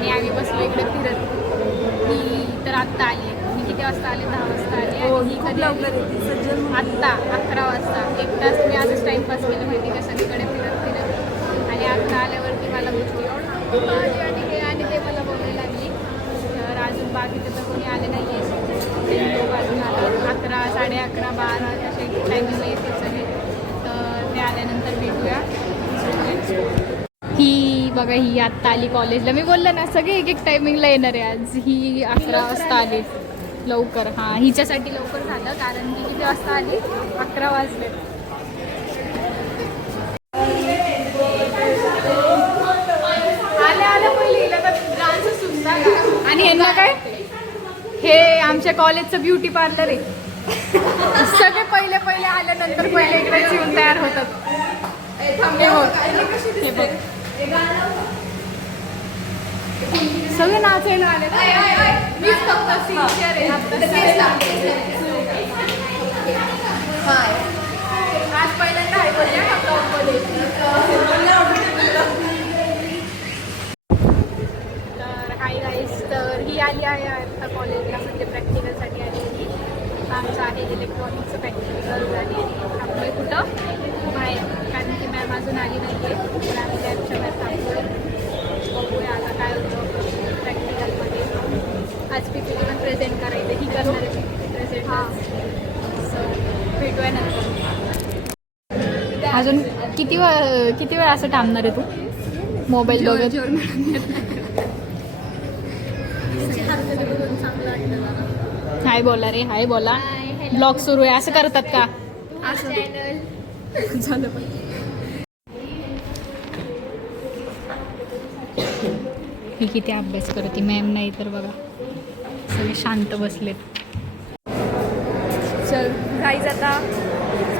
आणि आम्ही बसलो इकडे फिरत. ही तर आत्ता आली. मी किती वाजता आले? 10 वाजता आली. आणि ही कधी आली? आत्ता 11 वाजता. 1 तास मी आजच टाईमपास केलं माहिती का, सगळीकडे फिरत आणि आत्ता आल्यावरती मला गोष्टी आणि हे आणि ते मला बोलायला लागली. तर अजून बाकीचं तर कोणी आले नाही आहे. लोक अजून आलं 11, 11:30, 12 असे टायमिंगला येते सगळे. तर ते आल्यानंतर भेटूया. ही बघा, ही आत्ता आली कॉलेजला. मी बोललं ना सगळे एक एक टायमिंगला येणार आहे आज. ही 11 वाजता आली लवकर. हां, हिच्यासाठी लवकर झालं कारण की किती वाजता आली? 11 वाजले. आल्या पहिले डान्स सुद्धा. आणि यांना काय, हे आमच्या कॉलेजचं ब्युटी पार्लर आहे. सगळे पहिले आल्यानंतर पहिले इकडेच येऊन तयार होतात. हे बघ सगळे नाचायला आले. आज पहिल्यांदा तर हाय गाईज. तर ही आली आहे आता कॉलेजला, म्हणजे प्रॅक्टिकलसाठी आलेली. आमचं आहे इलेक्ट्रॉनिक्सचं प्रॅक्टिकल. आणि थांबलोय कुठं? बाहेर, कारण की मॅम अजून आली नाही आहे. तर आम्ही लॅबच्या बाहेर थांबलोय. बघूया आता काय होतं प्रॅक्टिकलमध्ये. आज PPT पण प्रेझेंट करायचं. ही करणार आहे PPT प्रेझेंट. हां, सो भेटूया नंतर. अजून किती वेळ असं थांबणार आहे तू मोबाईल बघत? हाय बोला रे, हाय बोला. ब्लॉग सुरू आहे असं करतात का? झालं पण. ही किती अभ्यास करते मॅम. नाही तर बघा सगळे शांत बसलेत. चल काहीच आता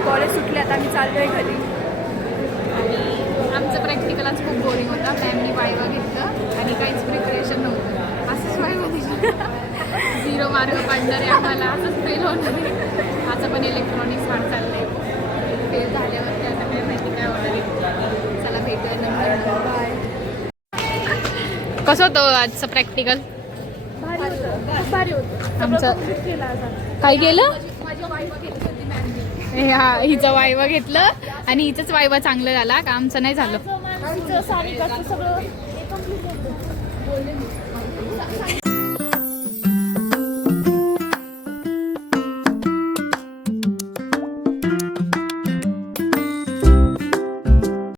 कॉलेज सुटले, आता आम्ही चाललोय घरी. आणि आमचं प्रॅक्टिकल आज खूप बोरिंग होता. मॅमनी वायवा घेतलं आणि काहीच प्रिपरेशन नव्हतं. असंच वायवा दिली. 0 मार्क पडणार आहे आम्हाला. असंच फेल होणार आहे. असं पण इलेक्ट्रॉनिक्स वाढ चाललं आहे. फेल झाल्यावरती आता काय माहिती काय होणार आहे. चला भेटूया नंतर. बाय. कसं होतं आजचं प्रॅक्टिकल? भारी होतं. आमचं काय केलं? हा, हिचा वायवा घेतलं आणि हिचंच वायवा चांगलं झाला का आमचं नाही झालं. सारिकाचं सगळं